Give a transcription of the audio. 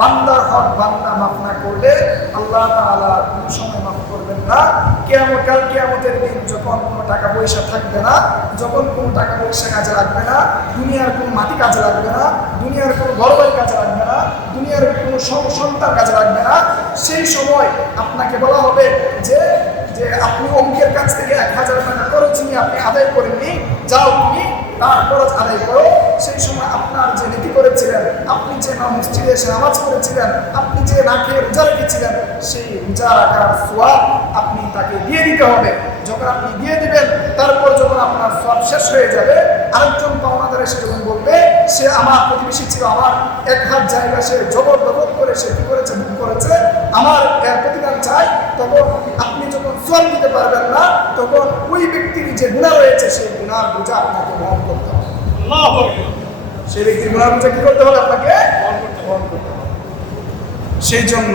বান্দার হক বান্দা মাফ না করলে আল্লাহ তাআলা কোনো সময় মাফ করবেন না। কাল কিয়ামতের দিন যখন কোনো টাকা পয়সা থাকবে না, যখন কোনো টাকা পয়সা কাজে লাগবে না, দুনিয়ার কোনো মাটি কাজে লাগবে না, দুনিয়ার কোনো ঘরবাড়ি কাজে লাগবে না, দুনিয়ার কোনো সন্তান কাজে লাগবে না, সেই সময় আপনাকে বলা হবে যে যে আপনি অমুকের কাছ থেকে 1000 টাকা খরচ নিয়ে আপনি আদায় করেননি, যাও তুমি তার খরচ আদায় করো। সেই সময় আপনার যে নীতি করেছিলেন, আপনি যে মসজিদে এসে নামাজ পড়েছিলেন, আপনি যে না খেয়ে রোজা রেখেছিলেন, সেই রোজা রাখার সোয়াব আপনি তাকে দিয়ে দিতে হবে। যখন আপনি দিয়ে দিবেন, তারপর যখন আপনার সোয়াব শেষ হয়ে যাবে, আরেকজন পাওনাদার এসে যখন বলবে সে আমার প্রতিবেশী ছিল, আমার 1 হাত জায়গা সে জবরদখল করে সে কি করেছে, ভুল করেছে, আমার প্রতিদান চাই, তখন আপনি যখন সোয়াব দিতে পারবেন না, তখন ওই ব্যক্তির যে গুনাহ রয়েছে সেই গুনাহ বোঝা আপনাকে বহন করতে হবে। সেই ব্যক্তির গুনাহ বোঝা কি করতে হবে? আপনাকে বহন করতে হবে। সেই জন্য